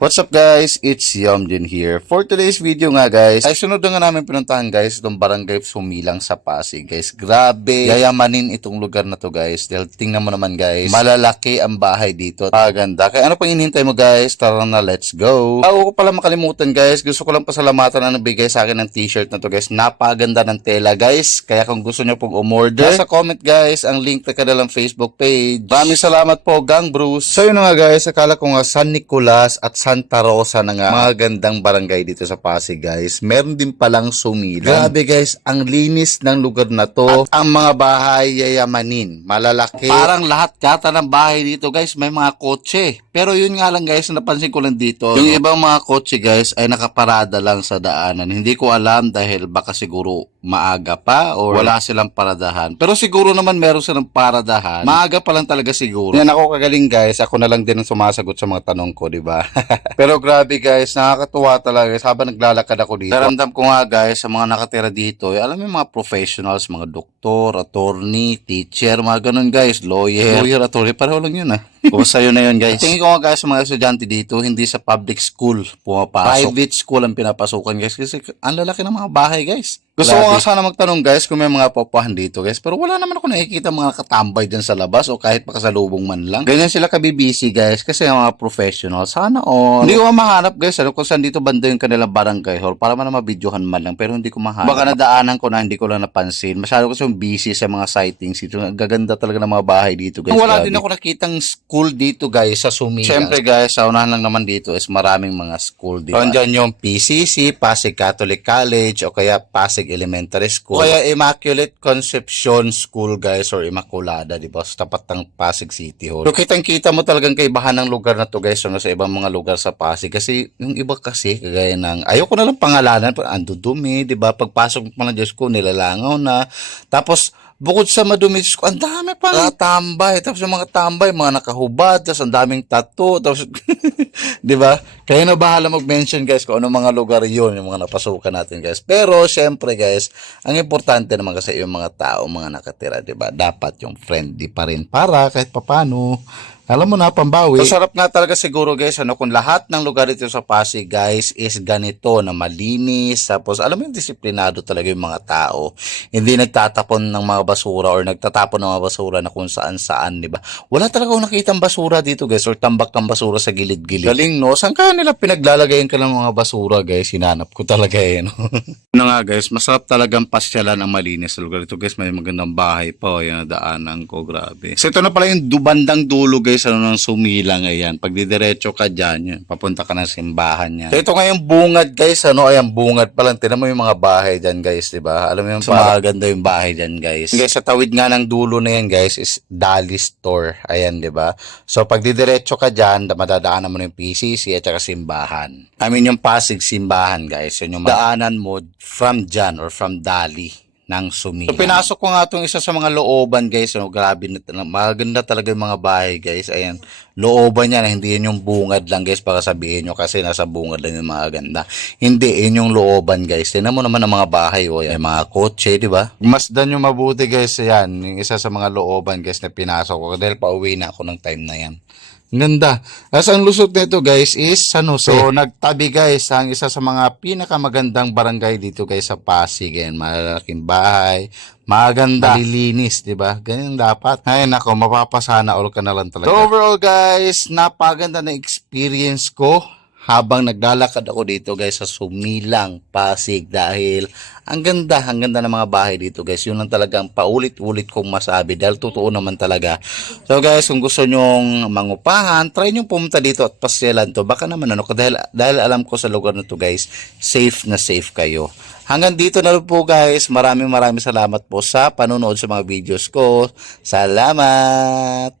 What's up guys? It's Yomjin here. For today's video nga guys, ay sunod na nga namin pinuntahan guys itong barangay Sumilang sa Pasig guys. Grabe, yayamanin itong lugar na to guys. Dahil tingnan mo naman guys, malalaki ang bahay dito. Maganda. Kaya ano pang inihintay mo guys? Tara na, let's go. Bago ko pala makalimutan guys, gusto ko lang pasalamatan na nagbigay sa akin ng t-shirt na to guys. Napaganda ng tela guys. Kaya kung gusto nyo pong umorder, sa comment guys ang link na kanilang Facebook page. Maraming salamat po Gang Bruce. So yun nga guys, akala ko nga San Nicolas at Santa Rosa na nga mga gandang barangay dito sa Pasig guys. Meron din palang Sumilang. Grabe guys, ang linis ng lugar na to. At ang mga bahay yayamanin, malalaki. Parang lahat yata ng bahay dito guys may mga kotse. Pero yun nga lang guys, napansin ko lang dito, yung ibang mga kotse guys ay nakaparada lang sa daanan. Hindi ko alam dahil baka siguro maaga pa o wala silang paradahan. Pero siguro naman meron silang paradahan. Maaga pa lang talaga siguro. Yan ako kagaling guys, ako na lang din ang sumasagot sa mga tanong ko, di ba? Pero grabe guys, nakakatuwa talaga guys habang naglalakad ako dito. Naramdam ko nga guys sa mga nakatira dito, alam mo yung mga professionals, mga doktor, attorney, teacher, mga ganun guys, lawyer, attorney, pareho lang yun ah. Kumusta yun na yun guys? Tingin ko nga guys sa mga estudyante dito, hindi sa public school pumapasok. Private school ang pinapasukan guys kasi ang lalaki ng mga bahay guys. Gusto ko nga sana magtanong guys kung may mga papuhan dito guys, pero wala naman ako nakikita mga katambay dyan sa labas o kahit makasalubong man lang. Ganyan sila kabibisi guys kasi yung mga professional. Sana all. Hindi ko mahanap guys kung saan dito banda yung kanilang barangay hall para man mabidyohan man lang, pero hindi ko mahanap. Baka nadaanan ko na hindi ko lang napansin. Masyado kasi yung busy sa mga sightings dito. Gaganda talaga ng mga bahay dito guys. Wala din ako nakitang school dito guys sa Sumilang. Siyempre guys, sa unahan lang naman dito is maraming mga school dito. Andyan yung PCC, Pasig Catholic College o kaya Pasig Elementary School. O kaya Immaculate Conception School guys or Immaculada, di ba? Sa tapat ng Pasig City Hall. So kitang-kita mo talagang kaibahan ng lugar na to guys sa ibang mga lugar sa Pasig. Kasi yung iba kasi kagaya ng, ayoko na lang pangalanan, ando dumi, di ba? Pagpasok mo ng Diyos ko, nilalangaw na. Tapos, bukod sa madumi, ang dami pang tambay. Tapos yung mga tambay, mga nakahubad, tapos ang daming tattoo, tapos, di ba? Kaya na bahala mag-mention guys kung ano mga lugar yun, yung mga napasukan natin guys. Pero, syempre guys, ang importante naman kasi yung mga tao, mga nakatira, di ba? Dapat yung friendly pa rin para kahit papano. Alam mo na, pambawi. So, sarap nga talaga siguro guys, kung lahat ng lugar dito sa Pasig guys is ganito na malinis. Tapos, alam mo yung disiplinado talaga yung mga tao. Hindi nagtatapon ng mga basura or nagtatapon ng mga basura na kung saan-saan, di ba? Wala talaga akong nakitang basura dito guys or tambak ng basura sa gilid-gilid. Galing no? Saan kaya nila pinaglalagayin ka ng mga basura guys? Hinanap ko talaga eh, no? Ano nga guys, masarap talagang pasyalan ang malinis sa lugar dito guys. May magandang bahay pa. Yan, daanan ko, grabe. So, ito na pala yung bandang dulo guys, ng Sumilang, ayan. Pag didiretso ka dyan, yun, papunta ka ng simbahan yan. So, ito nga yung bungad guys, ayan, bungad pa lang. Tinan mo yung mga bahay dyan guys, diba? Alam mo yung maganda yung bahay dyan guys. Guys, sa tawid nga ng dulo na yan guys is Dali Store, ayan, diba? So, pag didiretso ka dyan, madadaanan mo yung PCC at saka simbahan. I mean, yung Pasig simbahan guys, yun yung daanan mo from dyan or from Dali ng Sumilang. So, pinasok ko nga itong isa sa mga looban guys. Grabe, maganda talaga yung mga bahay guys. Ayan, looban yan. Hindi yun yung bungad lang guys para sabihin nyo kasi nasa bungad lang yung mga ganda. Hindi, yun yung looban guys. Tingnan mo naman ang mga bahay. O, yung mga kotse, di ba? Masdan yung mabuti guys. Ayan, yung isa sa mga looban guys na pinasok ko. Dahil pauwi na ako ng time na yan. Ganda. As ang lusot nito guys is San Jose. So nagtabi guys ang isa sa mga pinakamagandang barangay dito guys sa Pasig. Yan, malalaking bahay, maganda, malilinis, di ba? Ganyan dapat. Ay nako, mapapasana all ka na lang talaga. So overall guys, napaganda na experience ko habang naglalakad ako dito guys sa Sumilang, Pasig dahil ang ganda ng mga bahay dito guys. Yun lang talagang paulit-ulit kong masabi dahil totoo naman talaga. So guys, kung gusto nyong mangupahan, try nyong pumunta dito at pasyalan to. Baka naman dahil alam ko sa lugar na to guys, safe na safe kayo. Hanggang dito na lang po guys. Maraming salamat po sa panonood sa mga videos ko. Salamat!